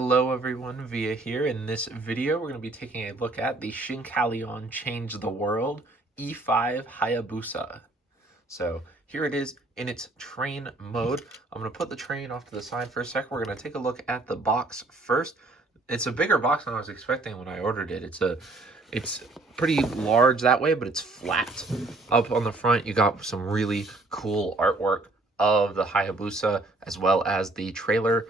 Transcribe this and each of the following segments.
Hello everyone, Via here. In this video, we're going to be taking a look at the Shinkalion Change the World E5 Hayabusa. So here it is in its train mode. I'm going to put the train off to the side for a second. We're going to take a look at the box first. It's a bigger box than I was expecting when I ordered it. It's pretty large that way, but it's flat. Up on the front, you got some really cool artwork of the Hayabusa as well as the trailer.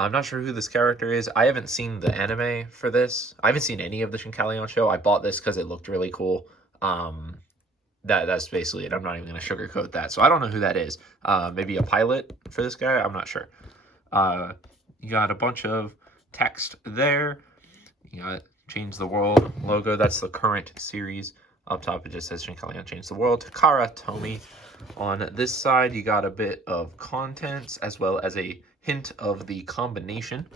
I'm not sure who this character is. I haven't seen the anime for this. I haven't seen any of the Shinkalion show. I bought this because it looked really cool. That's basically it. I'm not even going to sugarcoat that. So I don't know who that is. Maybe a pilot for this guy? I'm not sure. You got a bunch of text there. You got Change the World logo. That's the current series. Up top, it just says Shinkalion Change the World. Takara Tomy. On this side, you got a bit of contents as well as a hint of the combination.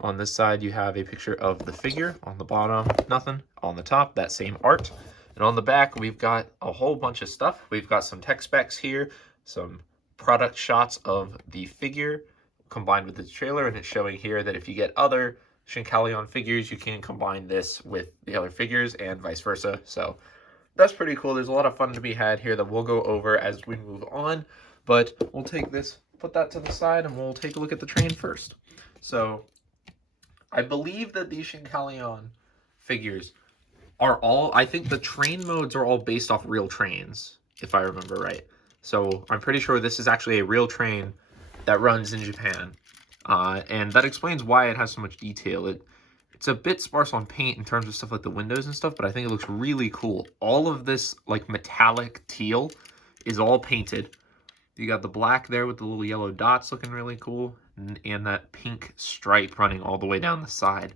On this side, you have a picture of the figure. On the bottom, nothing. On the top, that same art. And on the back, we've got a whole bunch of stuff. We've got some tech specs here, some product shots of the figure combined with the trailer, and it's showing here that if you get other Shinkalion figures, you can combine this with the other figures and vice versa. So that's pretty cool. There's a lot of fun to be had here that we'll go over as we move on, but we'll take this, put that to the side, and we'll take a look at the train first. So I believe that these Shinkalion figures are all, I think the train modes are all based off real trains, if I remember right. So I'm pretty sure this is actually a real train that runs in Japan. And that explains why it has so much detail. It's a bit sparse on paint in terms of stuff like the windows and stuff, but I think it looks really cool. All of this like metallic teal is all painted. You got the black there with the little yellow dots looking really cool, and that pink stripe running all the way down the side.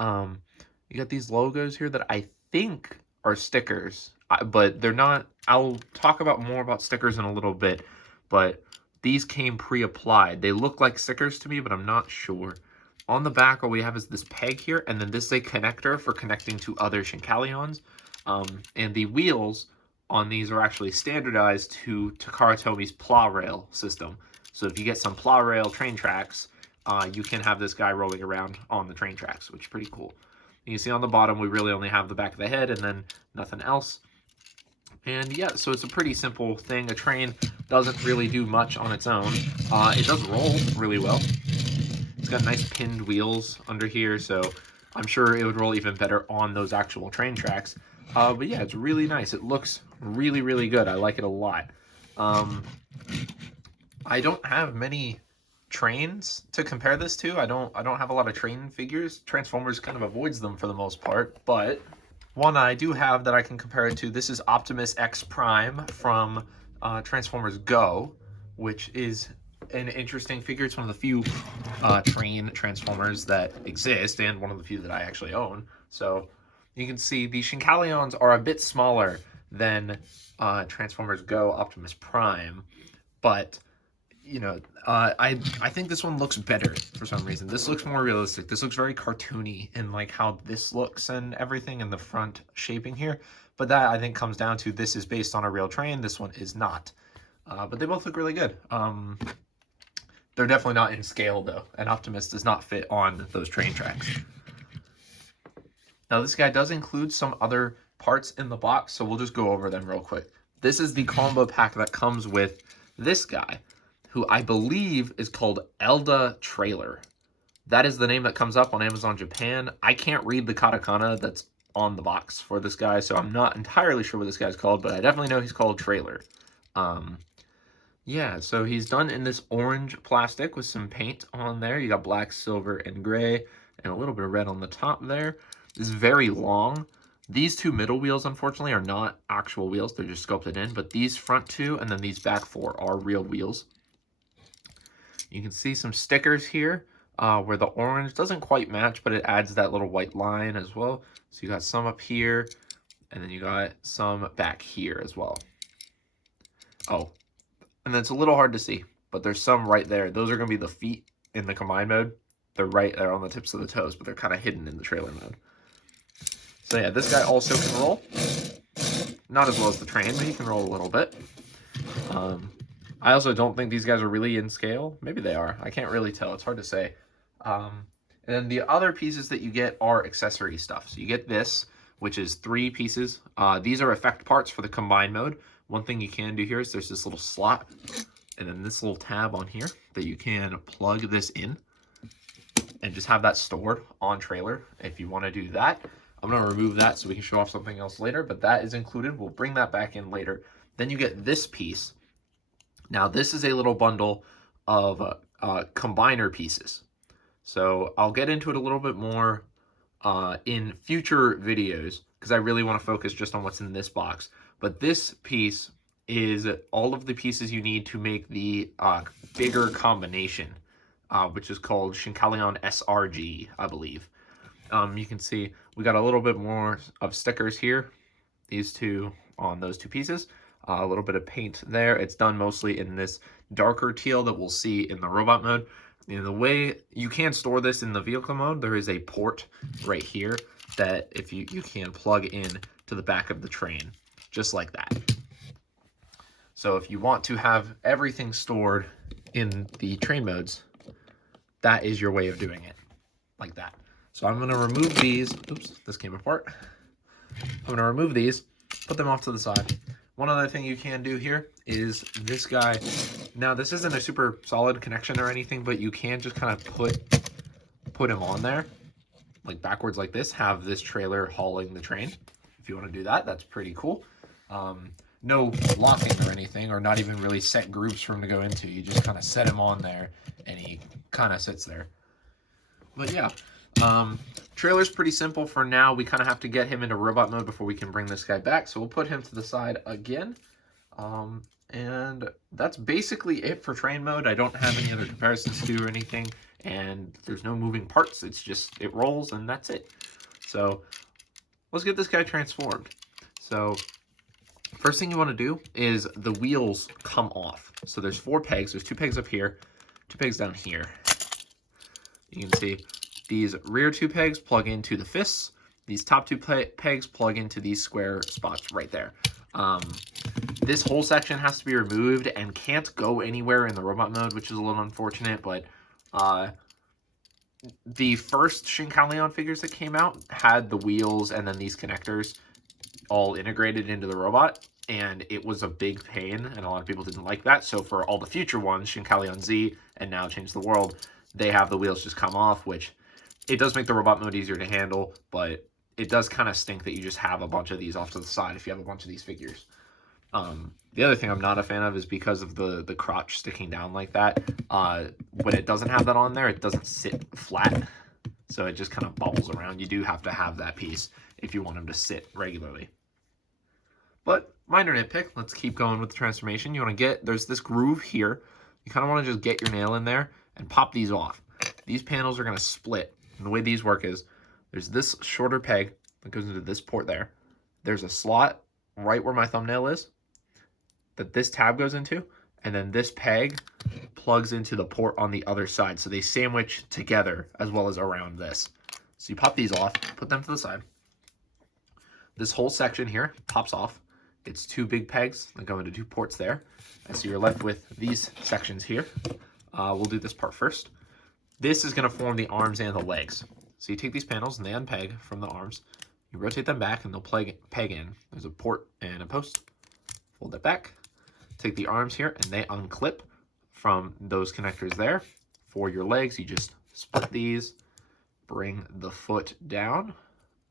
You got these logos here that I think are stickers, but they're not. I'll talk about more about stickers in a little bit, but these came pre-applied. They look like stickers to me, but I'm not sure. On the back, all we have is this peg here, and then this is a connector for connecting to other Shinkalions. And the wheels on these are actually standardized to Takara Tomy's plow rail system. So if you get some plow rail train tracks, you can have this guy rolling around on the train tracks, which is pretty cool. You can see on the bottom, we really only have the back of the head and then nothing else. And yeah, so it's a pretty simple thing. A train doesn't really do much on its own. It does roll really well. It's got nice pinned wheels under here, so I'm sure it would roll even better on those actual train tracks. But yeah, it's really nice. It looks really, really good. I like it a lot. I don't have many trains to compare this to. I don't have a lot of train figures. Transformers kind of avoids them for the most part, but one I do have that I can compare it to, this is Optimus X Prime from Transformers Go, which is an interesting figure. It's one of the few train Transformers that exist, and one of the few that I actually own. So you can see the Shinkalions are a bit smaller than Transformers Go Optimus Prime, but you know, I think this one looks better for some reason. This looks more realistic. This looks very cartoony in like how this looks and everything in the front shaping here. But that I think comes down to this is based on a real train. This one is not. But they both look really good. They're definitely not in scale though. And Optimus does not fit on those train tracks. Now this guy does include some other parts in the box, so we'll just go over them real quick. This is the combo pack that comes with this guy, who I believe is called Elda Trailer. That is the name that comes up on Amazon Japan. I can't read the katakana that's on the box for this guy, so I'm not entirely sure what this guy's called, but I definitely know he's called Trailer. Yeah, so he's done in this orange plastic with some paint on there. You got black, silver, and gray, and a little bit of red on the top there. It's very long. These two middle wheels, unfortunately, are not actual wheels. They're just sculpted in, but these front two and then these back four are real wheels. You can see some stickers here where the orange doesn't quite match, but it adds that little white line as well. So you got some up here, and then you got some back here as well. Oh, and then it's a little hard to see, but there's some right there. Those are going to be the feet in the combine mode. They're right there on the tips of the toes, but they're kind of hidden in the trailer mode. So yeah, this guy also can roll. Not as well as the train, but he can roll a little bit. I also don't think these guys are really in scale. Maybe they are. I can't really tell. It's hard to say. And then the other pieces that you get are accessory stuff. So you get this, which is 3 pieces. These are effect parts for the combine mode. One thing you can do here is there's this little slot and then this little tab on here that you can plug this in and just have that stored on trailer if you want to do that. I'm going to remove that so we can show off something else later, but that is included. We'll bring that back in later. Then you get this piece. Now this is a little bundle of combiner pieces. So I'll get into it a little bit more in future videos because I really want to focus just on what's in this box. But this piece is all of the pieces you need to make the bigger combination, which is called Shinkalion SRG, I believe. You can see we got a little bit more of stickers here, these two on those 2 pieces. A little bit of paint there. It's done mostly in this darker teal that we'll see in the robot mode. And the way you can store this in the vehicle mode, there is a port right here that if you can plug in to the back of the train, just like that. So if you want to have everything stored in the train modes, that is your way of doing it, like that. So I'm going to remove these. Oops, this came apart. I'm going to remove these, put them off to the side. One other thing you can do here is this guy. Now, this isn't a super solid connection or anything, but you can just kind of put him on there, like backwards like this, have this trailer hauling the train. If you want to do that, that's pretty cool. No locking or anything, or not even really set groups for him to go into. You just kind of set him on there, and he kind of sits there. But yeah, trailer's pretty simple for now. We kind of have to get him into robot mode before we can bring this guy back. So we'll put him to the side again. And that's basically it for train mode. I don't have any other comparisons to do or anything. And there's no moving parts. It's just, it rolls and that's it. So let's get this guy transformed. So first thing you want to do is the wheels come off. So there's 4 pegs. There's 2 pegs up here, 2 pegs down here. You can see these rear 2 pegs plug into the fists. These top 2 pegs plug into these square spots right there. This whole section has to be removed and can't go anywhere in the robot mode, which is a little unfortunate, but the first Shinkalion figures that came out had the wheels and then these connectors all integrated into the robot, and it was a big pain, and a lot of people didn't like that. So for all the future ones, Shinkalion Z and now Change the World, they have the wheels just come off, which it does make the robot mode easier to handle, but it does kind of stink that you just have a bunch of these off to the side if you have a bunch of these figures. The other thing I'm not a fan of is because of the crotch sticking down like that. When it doesn't have that on there, it doesn't sit flat, so it just kind of bobbles around. You do have to have that piece if you want them to sit regularly. But minor nitpick. Let's keep going with the transformation. You want to get, there's this groove here. You kind of want to just get your nail in there and pop these off. These panels are going to split. And the way these work is there's this shorter peg that goes into this port there. There's a slot right where my thumbnail is that this tab goes into, and then this peg plugs into the port on the other side. So they sandwich together as well as around this. So you pop these off, put them to the side. This whole section here pops off. It's 2 big pegs that go into 2 ports there. And so you're left with these sections here. We'll do this part first. This is going to form the arms and the legs. So you take these panels and they unpeg from the arms. You rotate them back and they'll peg in. There's a port and a post. Fold it back. Take the arms here and they unclip from those connectors there. For your legs, you just split these, bring the foot down.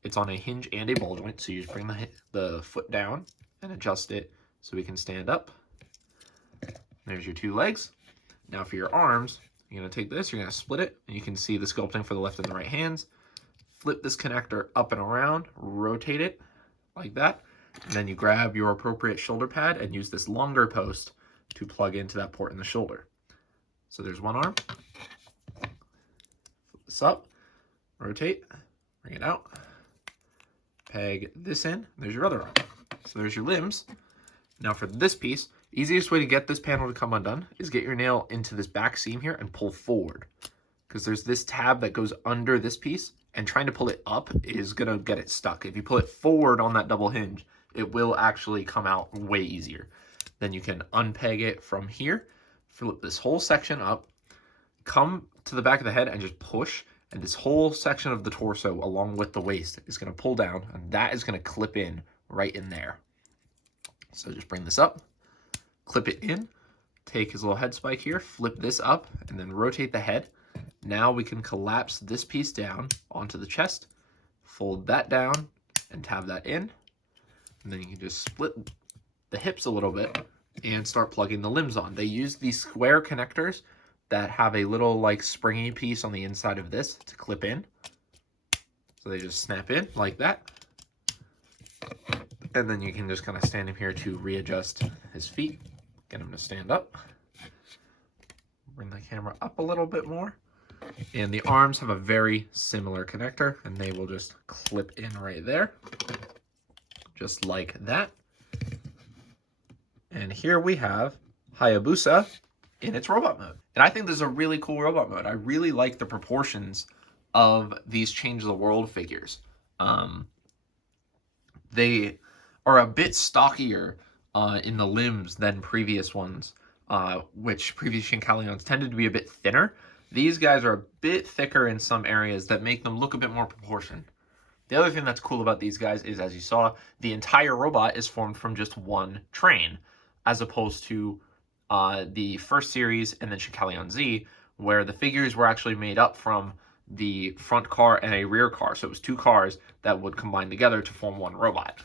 It's on a hinge and a ball joint, so you just bring the foot down and adjust it so we can stand up. There's your 2 legs. Now for your arms, you're going to take this, you're going to split it, and you can see the sculpting for the left and the right hands. Flip this connector up and around, rotate it like that, and then you grab your appropriate shoulder pad and use this longer post to plug into that port in the shoulder. So there's one arm. Flip this up, rotate, bring it out, peg this in, there's your other arm. So there's your limbs. Now for this piece, easiest way to get this panel to come undone is get your nail into this back seam here and pull forward. Because there's this tab that goes under this piece, and trying to pull it up is going to get it stuck. If you pull it forward on that double hinge, it will actually come out way easier. Then you can unpeg it from here, flip this whole section up, come to the back of the head and just push, and this whole section of the torso along with the waist is going to pull down, and that is going to clip in right in there. So just bring this up, clip it in, take his little head spike here, flip this up, and then rotate the head. Now we can collapse this piece down onto the chest, fold that down, and tab that in. And then you can just split the hips a little bit and start plugging the limbs on. They use these square connectors that have a little like springy piece on the inside of this to clip in. So they just snap in like that. And then you can just kind of stand him here to readjust his feet, get him to stand up. Bring the camera up a little bit more. And the arms have a very similar connector, and they will just clip in right there, just like that. And here we have Hayabusa in its robot mode. And I think this is a really cool robot mode. I really like the proportions of these Change the World figures. They are a bit stockier in the limbs than previous ones, which previous Shinkalions tended to be a bit thinner. These guys are a bit thicker in some areas that make them look a bit more proportioned. The other thing that's cool about these guys is, as you saw, the entire robot is formed from just one train, as opposed to the first series and then Shinkalion Z, where the figures were actually made up from the front car and a rear car. So it was two cars that would combine together to form one robot.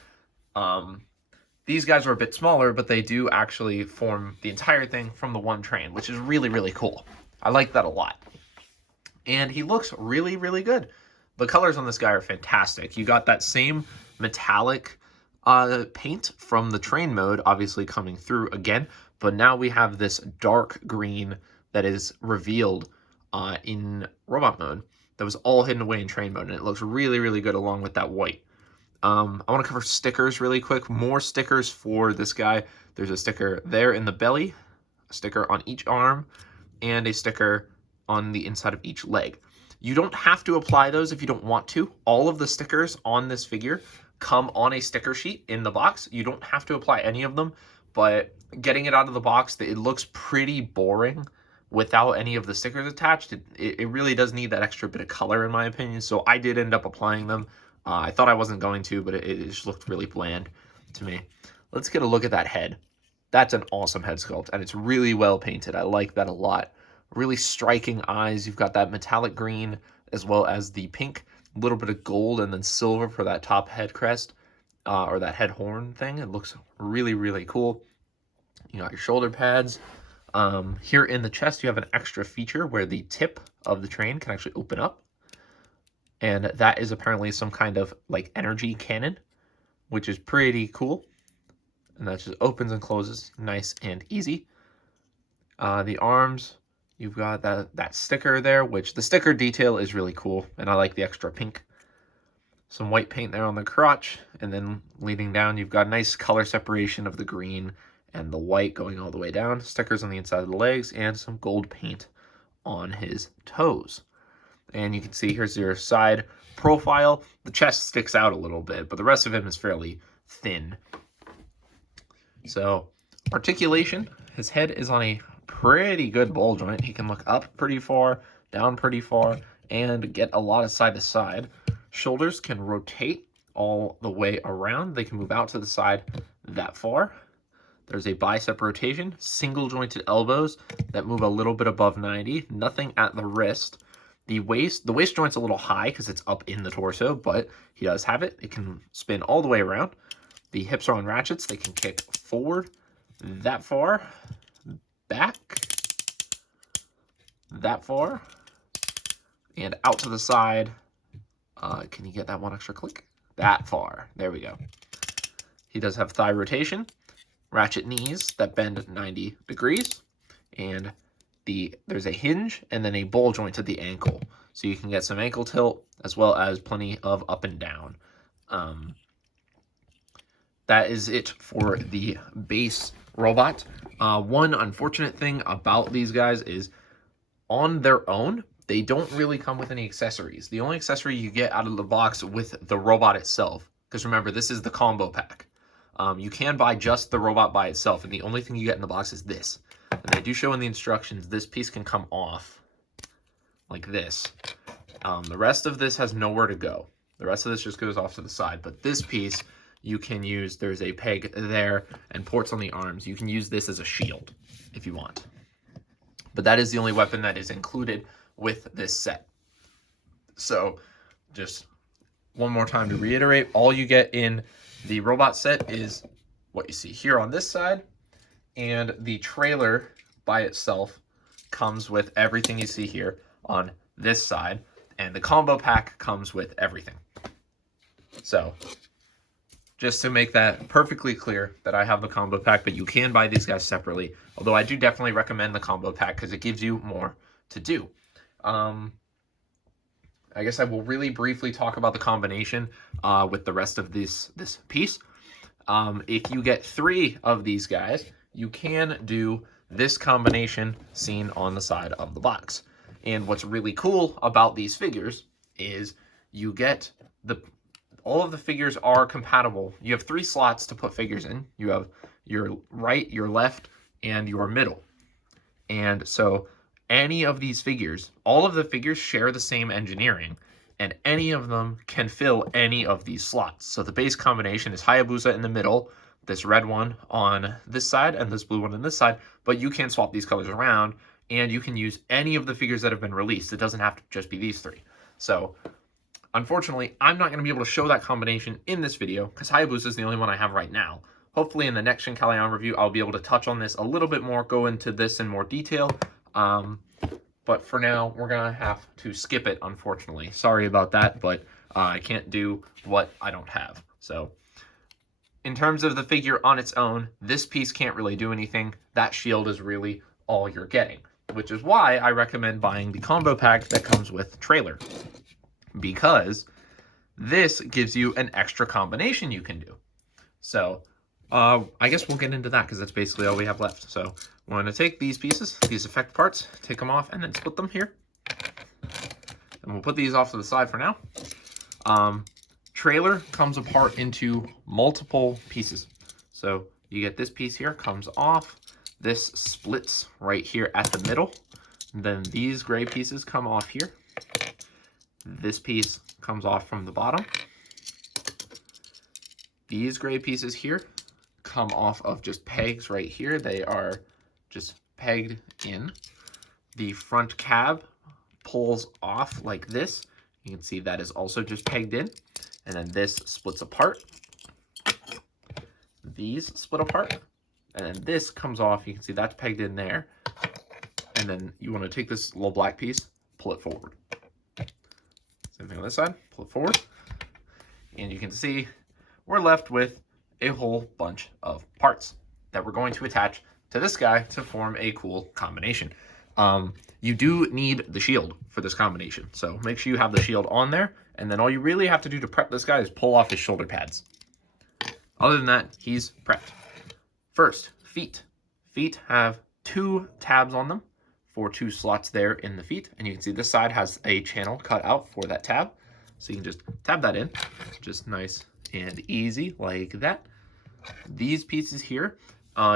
These guys are a bit smaller, but they do actually form the entire thing from the one train, which is really, really cool. I like that a lot. And he looks really, really good. The colors on this guy are fantastic. You got that same metallic paint from the train mode, obviously coming through again, but now we have this dark green that is revealed in robot mode that was all hidden away in train mode, and it looks really, really good along with that white. I want to cover stickers really quick. More stickers for this guy. There's a sticker there in the belly, a sticker on each arm, and a sticker on the inside of each leg. You don't have to apply those if you don't want to. All of the stickers on this figure come on a sticker sheet in the box. You don't have to apply any of them, but getting it out of the box, it looks pretty boring without any of the stickers attached. It really does need that extra bit of color, in my opinion, so I did end up applying them. I thought I wasn't going to, but it just looked really bland to me. Let's get a look at that head. That's an awesome head sculpt, and it's really well painted. I like that a lot. Really striking eyes. You've got that metallic green as well as the pink, a little bit of gold, and then silver for that top head crest, or that head horn thing. It looks really, really cool. You got your shoulder pads. Here in the chest, you have an extra feature where the tip of the train can actually open up. And that is apparently some kind of like energy cannon, which is pretty cool. And that just opens and closes nice and easy. The arms, you've got that sticker there, which the sticker detail is really cool, and I like the extra pink. Some white paint there on the crotch, and then leading down, you've got nice color separation of the green and the white going all the way down. Stickers on the inside of the legs, and some gold paint on his toes. And you can see here's your side profile. The chest sticks out a little bit, but the rest of him is fairly thin. So, articulation, his head is on a pretty good ball joint. He can look up pretty far, down pretty far, and get a lot of side to side. Shoulders can rotate all the way around. They can move out to the side that far. There's a bicep rotation, single jointed elbows that move a little bit above 90, nothing at the wrist. The waist joint's a little high because it's up in the torso, but he does have it. It can spin all the way around. The hips are on ratchets. They can kick forward that far, back that far, and out to the side. Can you get that one extra click? That far. There we go. He does have thigh rotation, ratchet knees that bend 90 degrees, and there's a hinge and then a ball joint at the ankle. So you can get some ankle tilt as well as plenty of up and down. That is it for the base robot. One unfortunate thing about these guys is on their own, they don't really come with any accessories. The only accessory you get out of the box with the robot itself, because remember, this is the combo pack. You can buy just the robot by itself, and the only thing you get in the box is this. And they do show in the instructions this piece can come off like this. The rest of this has nowhere to go. The rest of this just goes off to the side, but this piece you can use, there's a peg there and ports on the arms. You can use this as a shield if you want. But that is the only weapon that is included with this set. So just one more time to reiterate, all you get in the robot set is what you see here on this side, and the trailer by itself comes with everything you see here on this side, and the combo pack comes with everything. So just to make that perfectly clear that I have the combo pack, but you can buy these guys separately, although I do definitely recommend the combo pack because it gives you more to do. I guess I will really briefly talk about the combination with the rest of this piece. If you get 3 of these guys, you can do this combination seen on the side of the box. And what's really cool about these figures is you get all of the figures are compatible. You have 3 slots to put figures in. You have your right, your left, and your middle. And so any of these figures, all of the figures share the same engineering, and any of them can fill any of these slots. So the base combination is Hayabusa in the middle, this red one on this side, and this blue one on this side, but you can swap these colors around, and you can use any of the figures that have been released. It doesn't have to just be these 3. So unfortunately, I'm not going to be able to show that combination in this video because Hayabusa is the only one I have right now. Hopefully in the next Shinkalion review, I'll be able to touch on this a little bit more, go into this in more detail. But for now, we're going to have to skip it, unfortunately. Sorry about that, but I can't do what I don't have. So in terms of the figure on its own, this piece can't really do anything. That shield is really all you're getting, which is why I recommend buying the combo pack that comes with trailer, because this gives you an extra combination you can do. So I guess we'll get into that because that's basically all we have left. So we're going to take these pieces, these effect parts, take them off, and then split them here. And we'll put these off to the side for now. Trailer comes apart into multiple pieces. So you get this piece here, comes off. This splits right here at the middle. And then these gray pieces come off here. This piece comes off from the bottom. These gray pieces here come off of just pegs right here. They are just pegged in. The front cab pulls off like this. You can see that is also just pegged in. And then this splits apart. These split apart. And then this comes off. You can see that's pegged in there. And then you want to take this little black piece, pull it forward. Same thing on this side, pull it forward. And you can see we're left with a whole bunch of parts that we're going to attach to this guy to form a cool combination. You do need the shield for this combination, so make sure you have the shield on there, and then all you really have to do to prep this guy is pull off his shoulder pads. Other than that, he's prepped. First, feet. Feet have 2 tabs on them for 2 slots there in the feet, and you can see this side has a channel cut out for that tab, so you can just tab that in, just nice and easy like that. These pieces here,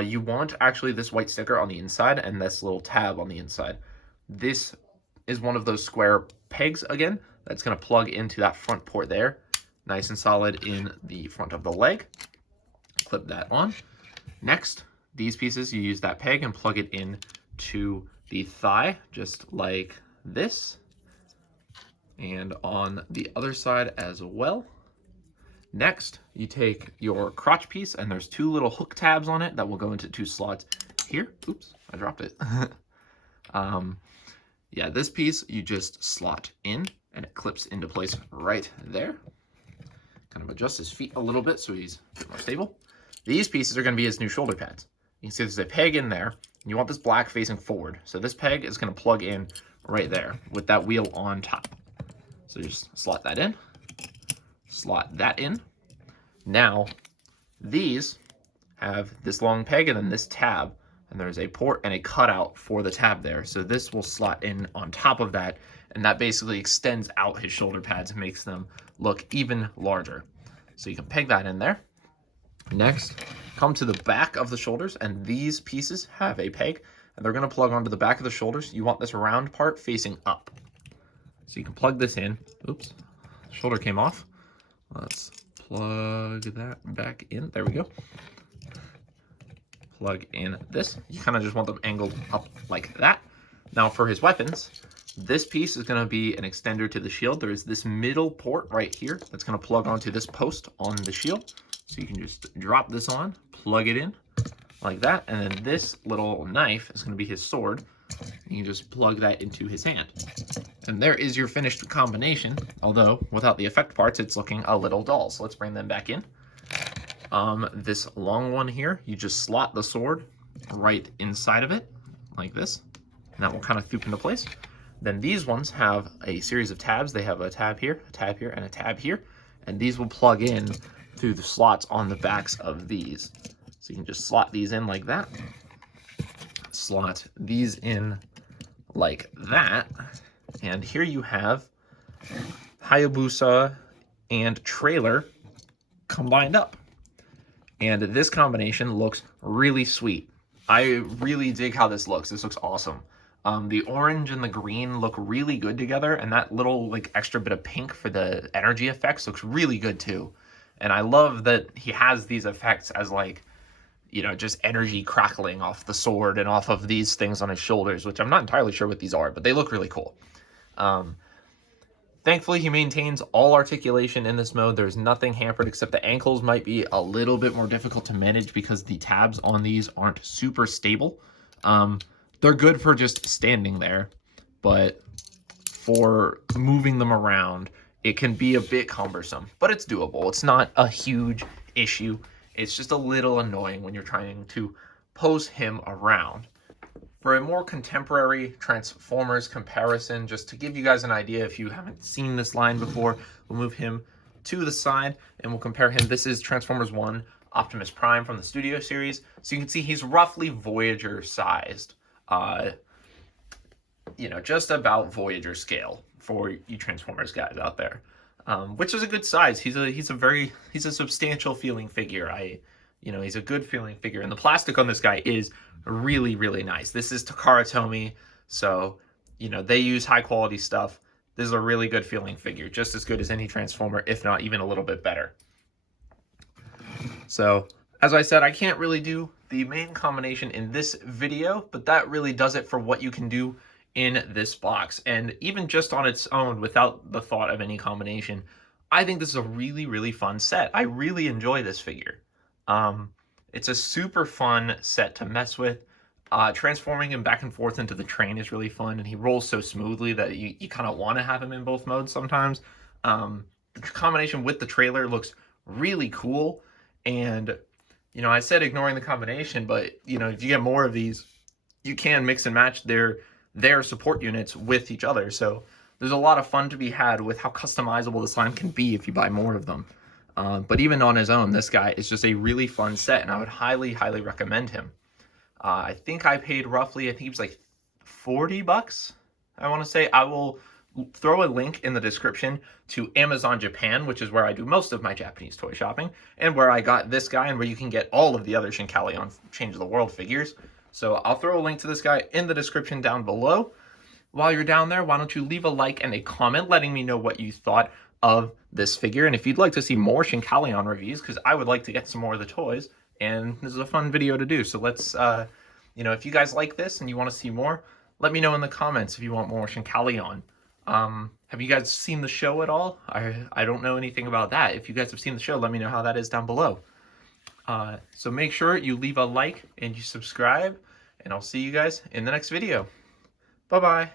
you want actually this white sticker on the inside and this little tab on the inside. This is one of those square pegs again that's going to plug into that front port there, nice and solid in the front of the leg. Clip that on. Next, these pieces, you use that peg and plug it in to the thigh just like this, and on the other side as well. Next, you take your crotch piece, and there's 2 little hook tabs on it that will go into 2 slots here. Oops, I dropped it. Yeah, this piece you just slot in, and it clips into place right there. Kind of adjust his feet a little bit so he's a bit more stable. These pieces are going to be his new shoulder pads. You can see there's a peg in there, and you want this black facing forward. So this peg is going to plug in right there with that wheel on top. So just slot that in. Slot that in. Now, these have this long peg and then this tab, and there's a port and a cutout for the tab there. So this will slot in on top of that, and that basically extends out his shoulder pads and makes them look even larger. So you can peg that in there. Next, come to the back of the shoulders, and these pieces have a peg, and they're going to plug onto the back of the shoulders. You want this round part facing up. So you can plug this in. Oops, shoulder came off. Let's plug that back in. There we go. Plug in this. You kind of just want them angled up like that. Now for his weapons, this piece is going to be an extender to the shield. There is this middle port right here that's going to plug onto this post on the shield. So you can just drop this on, plug it in like that, and then this little knife is going to be his sword. You can just plug that into his hand. And there is your finished combination, although without the effect parts, it's looking a little dull. So let's bring them back in. This long one here, you just slot the sword right inside of it, like this. And that will kind of thump into place. Then these ones have a series of tabs. They have a tab here, and a tab here. And these will plug in through the slots on the backs of these. So you can just slot these in like that. Slot these in like that. And here you have Hayabusa and trailer combined up. And this combination looks really sweet. I really dig how this looks. This looks awesome. The orange and the green look really good together, and that little like extra bit of pink for the energy effects looks really good too. And I love that he has these effects as like, you know, just energy crackling off the sword and off of these things on his shoulders, which I'm not entirely sure what these are, but they look really cool. Thankfully, he maintains all articulation in this mode. There's nothing hampered except the ankles might be a little bit more difficult to manage because the tabs on these aren't super stable. They're good for just standing there, but for moving them around, it can be a bit cumbersome, but it's doable. It's not a huge issue. It's just a little annoying when you're trying to pose him around. For a more contemporary Transformers comparison, just to give you guys an idea if you haven't seen this line before, we'll move him to the side and we'll compare him. This is Transformers 1 Optimus Prime from the Studio series. So you can see he's roughly Voyager sized. You know, just about Voyager scale for you Transformers guys out there, which is a good size. He's a substantial feeling figure. You know, he's a good feeling figure, and the plastic on this guy is really, really nice. This is Takara Tomy, so you know they use high quality stuff. This is a really good feeling figure, just as good as any Transformer, if not even a little bit better. So, as I said, I can't really do the main combination in this video, but that really does it for what you can do in this box. And even just on its own, without the thought of any combination, I think this is a really, really fun set. I really enjoy this figure. It's a super fun set to mess with. Transforming him back and forth into the train is really fun, and he rolls so smoothly that you kind of want to have him in both modes sometimes. The combination with the trailer looks really cool, and you know, I said ignoring the combination, but you know, if you get more of these, you can mix and match their support units with each other. So there's a lot of fun to be had with how customizable this line can be if you buy more of them. But even on his own, this guy is just a really fun set, and I would highly, highly recommend him. I think I paid roughly, I think he was like $40, I want to say. I will throw a link in the description to Amazon Japan, which is where I do most of my Japanese toy shopping, and where I got this guy, and where you can get all of the other Shinkalion Change of the World figures. So I'll throw a link to this guy in the description down below. While you're down there, why don't you leave a like and a comment letting me know what you thought of this figure, and if you'd like to see more Shinkalion reviews, because I would like to get some more of the toys, and this is a fun video to do. So let's, you know, if you guys like this and you want to see more, let me know in the comments if you want more Shinkalion. Have you guys seen the show at all? I don't know anything about that. If you guys have seen the show, let me know how that is down below. So make sure you leave a like and you subscribe, and I'll see you guys in the next video. Bye-bye.